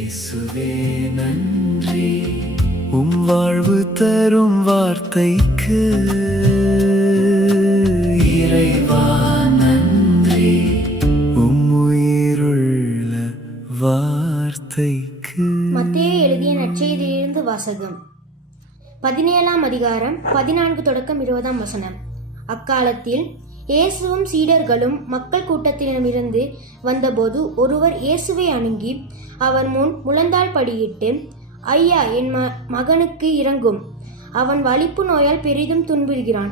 இயேசுவே நன்றி, உம் வாழ்வு தரும் வார்த்தைக்கு இறைவா நன்றி, உம் உயிருள்ள வார்த்தைக்கு. மத்தேயு எழுதிய நற்செய்தியிலிருந்து வாசகம். 17ஆம் அதிகாரம் 14 தொடக்கம் 20ஆம் வசனம். அக்காலத்தில் இயேசுவும் சீடர்களும் மக்கள் கூட்டத்திடமிருந்து வந்தபோது ஒருவர் இயேசுவை அணுகி அவர் முன் முழந்தாள் படியிட்டு, ஐயா, என் மகனுக்கு இரங்கும். அவன் வலிப்பு நோயால் பெரிதும் துன்புறுகிறான்.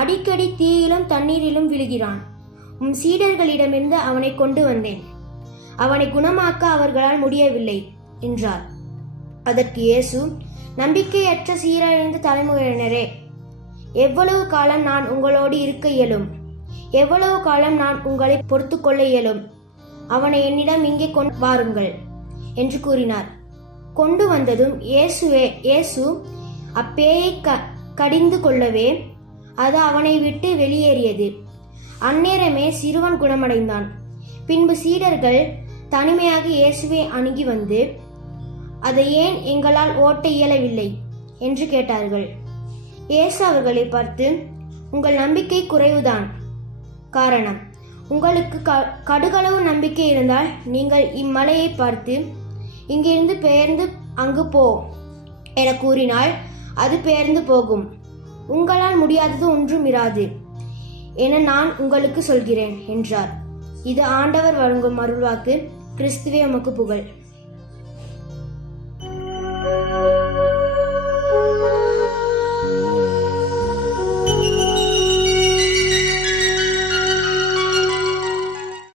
அடிக்கடி தீயிலும் தண்ணீரிலும் விழுகிறான். உம் சீடர்களிடமிருந்து அவனை கொண்டு வந்தேன். அவனை குணமாக்க அவர்களால் முடியவில்லை என்றார். அதற்கு இயேசு, நம்பிக்கையற்ற சீரழிந்த தலைமுறையினரே, எவ்வளவு காலம் நான் உங்களோடு இருக்க இயலும்? எவ்வளவு காலம் நான் உங்களை பொறுத்து கொள்ள இயலும்? அவனை என்னிடம் இங்கே கொண்டு வாருங்கள் என்று கூறினார். கொண்டு வந்ததும் இயேசு அப்பேயை கடிந்து கொள்ளவே அது அவனை விட்டு வெளியேறியது. அந்நேரமே சிறுவன் குணமடைந்தான். பின்பு சீடர்கள் தனிமையாக இயேசுவை அணுகி வந்து, அதை ஏன் எங்களால் ஓட்ட இயலவில்லை என்று கேட்டார்கள். இயேசு அவர்களை பார்த்து, உங்கள் நம்பிக்கை குறைவுதான் காரணம். உங்களுக்கு கடுகளவு நம்பிக்கை இருந்தால் நீங்கள் இம்மலையை பார்த்து, இங்கிருந்து பெயர்ந்து அங்கு போ என கூறினால் அது பெயர்ந்து போகும். உங்களால் முடியாதது ஒன்றும் இராது என நான் உங்களுக்கு சொல்கிறேன் என்றார். இது ஆண்டவர் வழங்கும் அருள்வாக்கு. கிறிஸ்துவே உமக்கு புகழ்.